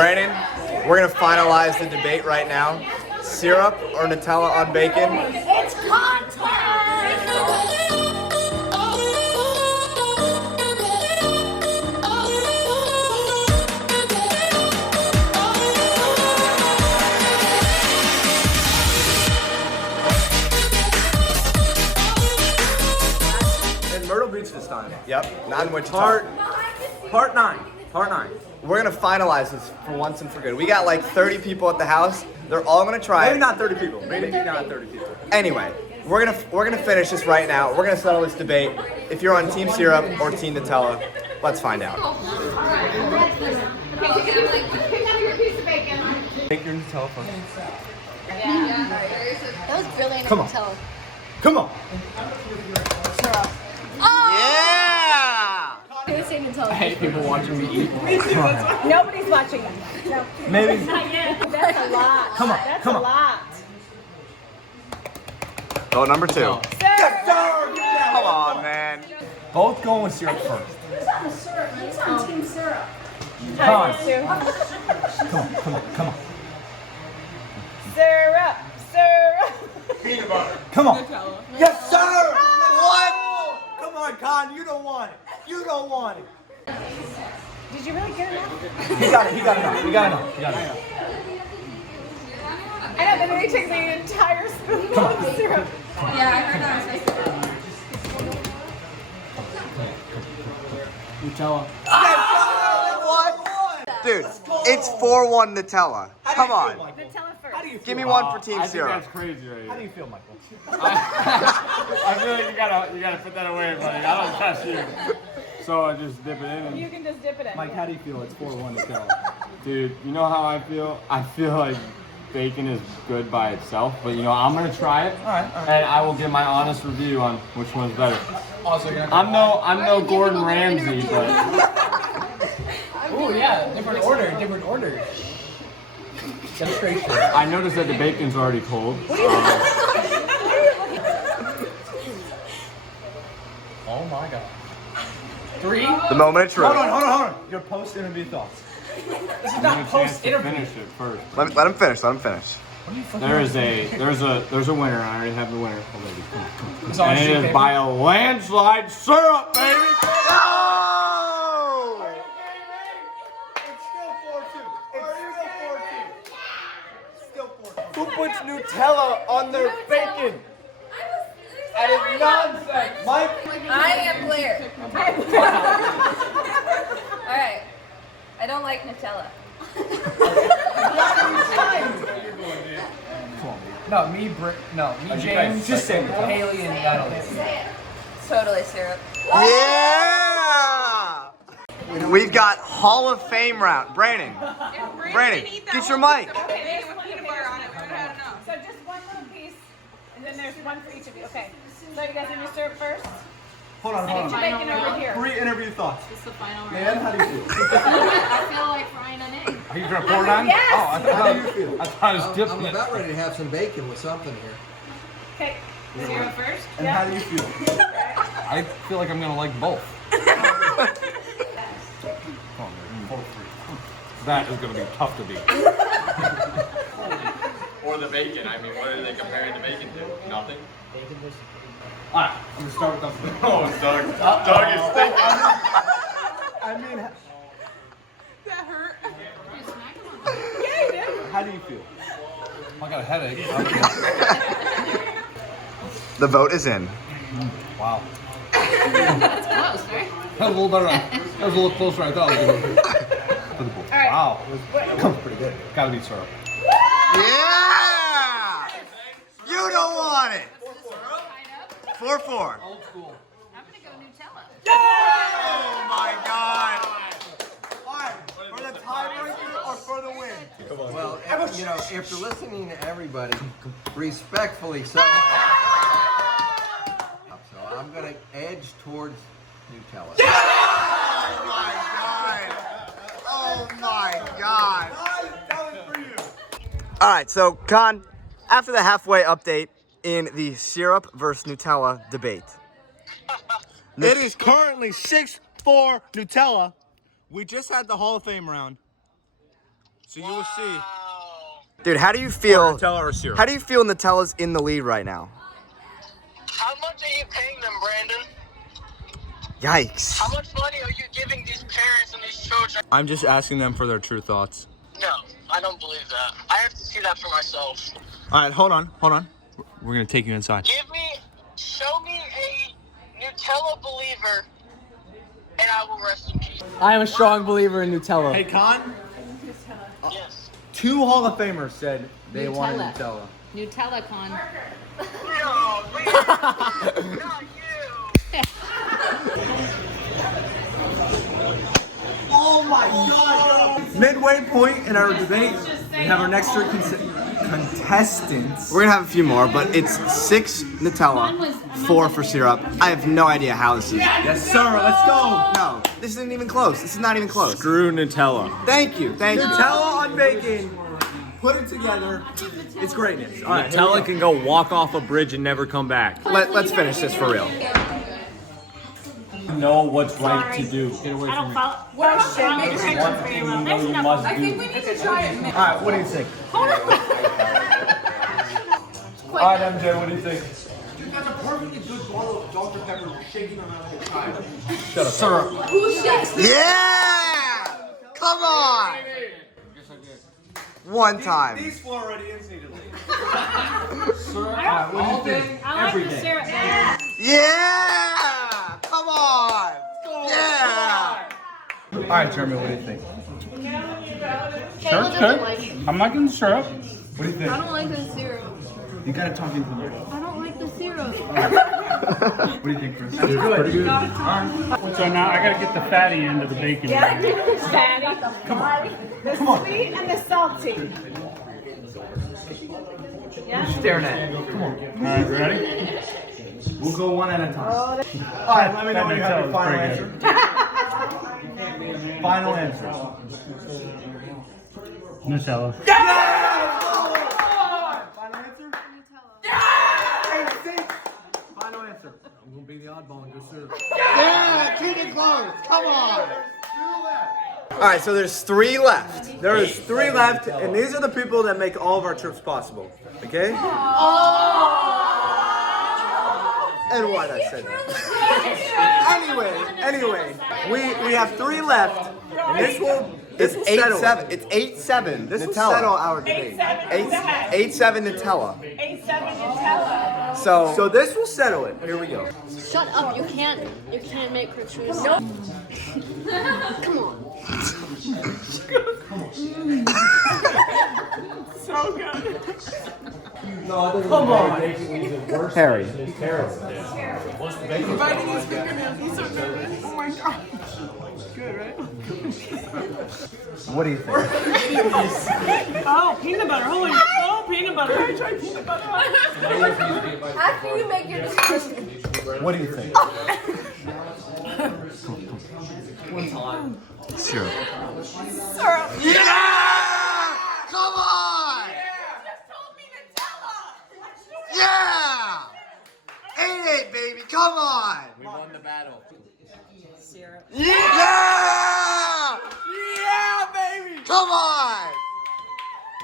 Brandon, we're gonna finalize the debate right now. Syrup or Nutella on bacon? It's contest! In Myrtle Beach this time. Yep, not in Wichita. Part 9. Part 9. We're gonna finalize this for once and for good. We got like 30 people at the house. They're all gonna try Maybe it. not 30 people. Maybe not 30 people. Anyway, we're gonna finish this right now. We're gonna settle this debate. If you're on Team Syrup or Team Nutella, let's find out. Take your Nutella first. That was brilliant. Come on. Nutella. Come on. Yeah! Who's saying Nutella? I hate people watching me eat. Nobody's watching them. No. Maybe. That's a lot. Come on, That's come a on. lot. Vote number 2. Come Come on, man. Both going with syrup first. Who's on the syrup? Who's on Team Syrup? Come on. Syrup. Come on. Syrup. Come on. Yes, sir! What? Come on, Con. You don't want it. You don't want it. Did you really get enough? He got it. He got enough. He got enough. I know, but then he took the entire spoonful of syrup. Yeah, I heard that. Nutella. Dude, it's 4-1 Nutella. Come on. Nutella first. How do you feel? Give me one for Team I think Syrup. that's crazy right How do here. you feel, Michael? I feel like you gotta put that away, buddy. I don't trust you. So I just dip it in You and, can just dip it in. Mike, how do you feel? It's 4-1 Nutella. dude, you know how I feel? I feel like bacon is good by itself, but you know, I'm gonna try it. Alright. And I will give my honest review on which one's better. Also, you're gonna I'm no Gordon Ramsay, but Oh yeah, different order. Demonstration. I noticed that the bacon's already cold. Oh my god. 3? The moment of truth. Hold on. Your post-interview thoughts. This is Give me not a chance to post-interview. finish it first. Let him finish. There's a winner. I already have the winner already. It's on And sheet it is paper. by a landslide syrup, baby. No! It's still 4-2. Who puts Nutella on their bacon? That is nonsense. Mike? I am Blair. Alright. I don't like Nutella. No, me, James, Just say Nutella. Haley, and Natalie. Totally syrup. Yeah! We've got Hall of Fame round. Brandon, get your mic. So just one little piece, and then there's one for each of you. Okay. So you guys want your syrup first? Hold on. Get your bacon over here. Pre-interview thoughts. It's the final round. Man, how do you feel? I feel like frying an egg. Are you gonna pour it on? Yes! Oh, I How thought do you feel? I thought it was dipping I'm it. about ready to have some bacon with something here. Okay. Syrup first? And how do you feel? I feel like I'm gonna like both. That is gonna be tough to beat. Or the bacon. I mean, what are they comparing the bacon to? Nothing? Alright, I'm gonna start with the. Oh, Doug. Doug is thinking. I mean, That hurt. how do you feel? I got a headache. The vote is in. Wow. That's close, right? That was a little better. That was a little closer than I thought it was gonna be. right. Wow. That was pretty good. Gotta be syrup. Yeah! You don't want it. 4-4. Old school. I'm gonna go Nutella. Oh my God! For the tiebreaker or for the win? Well, after listening to everybody, respectfully so I'm going to edge towards Nutella. Oh my God! Oh my God! That was for you. All right, so Con, after the halfway update in the syrup versus Nutella debate. It is currently 6-4 Nutella. We just had the Hall of Fame round. So you will see. Dude, how do you feel? Nutella or syrup? How do you feel Nutella's in the lead right now? How much are you paying them, Brandon? Yikes. How much money are you giving these parents and these children? I'm just asking them for their true thoughts. No, I don't believe that. I have to see that for myself. All right, hold on. We're gonna take you inside. Show me a Nutella believer, and I will rest in peace. I am a strong believer in Nutella. Hey, Con. Yes. 2 Hall of Famers said they wanted Nutella. Nutella con. No, please. Not you. Oh my God! Midway point in our debate, we have our next 3 contestants. We're gonna have a few more, but it's 6 Nutella, 4 for syrup. I have no idea how this is. Yes, sir. Let's go. No, this isn't even close. This is not even close. Screw Nutella. Thank you. Nutella on bacon. Put it together. It's greatness. All right. Nutella can go walk off a bridge and never come back. Let's finish this for real. Know what's right to do. Get away I from don't me. follow. Well, shit. Make This your is hands one pretty thing well. you know That's you enough. must I do. think we need to try it. All right. What do you think? All right, MJ. What do you think? Dude, that's a perfectly good bottle of Dr. Pepper. We're shaking them out of the time. Shut up. Syrup. Yeah! Come on! One time. These Floridians need to leave. I like the syrup better. Yeah! Come on! Yeah! All right, Jeremy. What do you think? Caleb doesn't like it. I'm liking the syrup. What do you think? I don't like the syrup. You gotta talk into the mic. I don't like the syrup. What do you think, Chris? That's good. Pretty good. All right. So now I gotta get the fatty end of the bacon. Yeah, the fatty. Come on. The sweet and the salty. Staring at it. Come on. All right, ready? We'll go one at a time. All right, let me know when you have your final answer. Final answers. Nutella. Final answer? Final answer. I'm gonna be the oddball and go syrup. Yeah! Keep it close! Come on! Alright, so there's 3 left. There is 3 left, and these are the people that make all of our trips possible. Okay? And why'd I say that? Anyway, we have 3 left, and this will It's settle it. 8-7. It's 8-7 This will Nutella. settle our debate. 8-7 Nutella. 8-7 Nutella. So this will settle it. Here we go. Shut up. You can't make her choose. No. Come on. So good. Come on. Harry. Biting his fingernails. He's so nervous. Oh my god. Good, right? What do you think? Oh, peanut butter. Holy. Oh, peanut butter. I tried peanut butter. After you make your decision. What do you think? Syrup. Syrup. Yeah! Come on! Just told me Nutella. Yeah! 8-8, baby. Come on! We won the battle. Syrup. Yeah! Yeah, baby! Come on!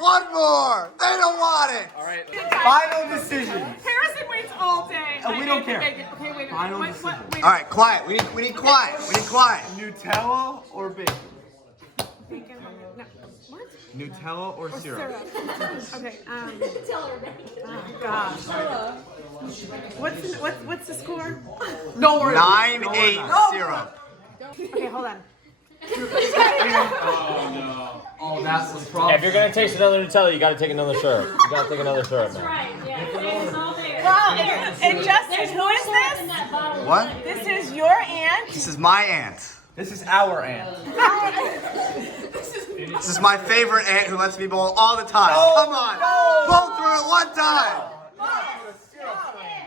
One more! They don't want it! All right. Final decision. Harrison waits all day. We don't care. Okay, wait. Final Wait. All right, quiet. We need quiet. We need quiet. Nutella or bacon? Bacon. No. What? Nutella or syrup? Okay. Oh gosh. What's the score? Don't worry. 9-8 syrup. Okay, hold on. Oh, that was If probably. you're gonna taste another Nutella, you gotta take another syrup. You gotta take another syrup now. Well, and Justin, who is this? What? This is your aunt. This is my aunt. This is our aunt. This is my favorite aunt who lets me bowl all the time. Come on. Bowl through it one time.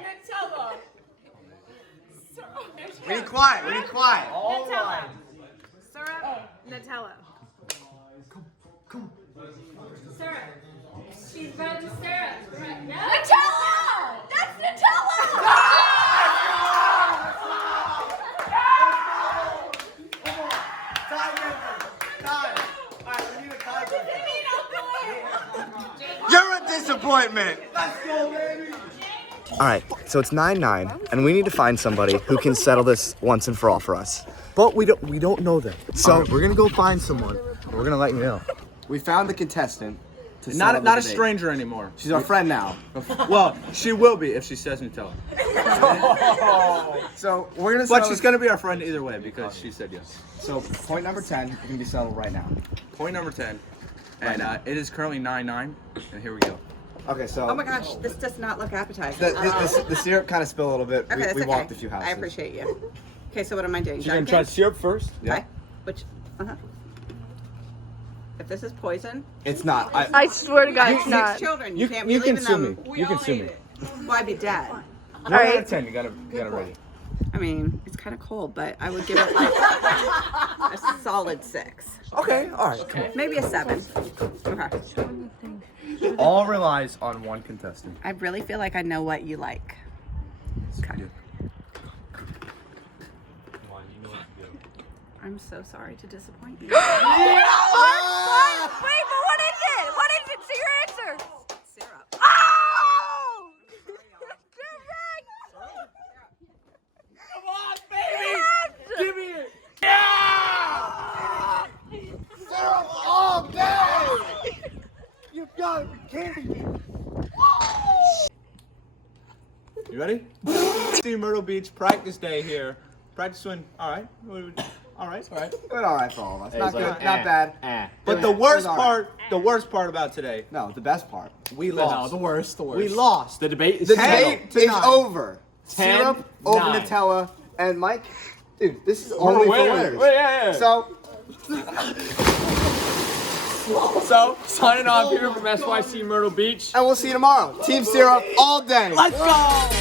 Nutella. We need quiet. We need quiet. Nutella. Syrup. Nutella. Syrup. She's ready to syrup. Yeah? Nutella! That's Nutella! Time. All right, we need a tiebreaker. disappointment. All right, so it's 9-9, and we need to find somebody who can settle this once and for all for us. But we don't know them. So we're gonna go find someone. We're gonna let you know. We found the contestant. Not a stranger anymore. She's our friend now. Well, she will be if she says Nutella. So we're gonna. But she's gonna be our friend either way because she said yes. So point number 10 can be settled right now. Point number 10, and it is currently 9-9, and here we go. Okay, so. Oh my gosh, this does not look appetizing. The syrup kind of spilled a little bit. Okay, that's we okay. walked a few houses. I appreciate you. Okay, so what am I doing? She's gonna try syrup first. Yeah. Okay. Which, if this is poison, It's not. I swear to God, it's six not. children. You can't be can leaving sue them. me. You can sue me. Well, I'd be dead. 1 out of 10. You gotta ready. I mean, it's kind of cold, but I would give it like a solid 6. Okay, all right. Come Maybe a 7. Okay. All relies on one contestant. I really feel like I know what you like. Okay. I'm so sorry to disappoint you. Wait, but what is it? What is it? Say your answer. Syrup. Oh! Correct! Come on, baby! Give me it! Syrup all day! You gotta be kidding me! You ready? See Myrtle Beach practice day here. Practice win. All right. All right. But all right for all of us. Not like, good, not bad. But the worst part about today, No, the best part. we No, lost. the worst. We lost. The debate is The settled. debate is over. 10, Syrup over 9. Nutella, and Mike, dude, this is We're only for winners. winners. Wait, yeah. So, Signing off here from SYC Myrtle Beach. and we'll see you tomorrow. Team Syrup all day. Let's go.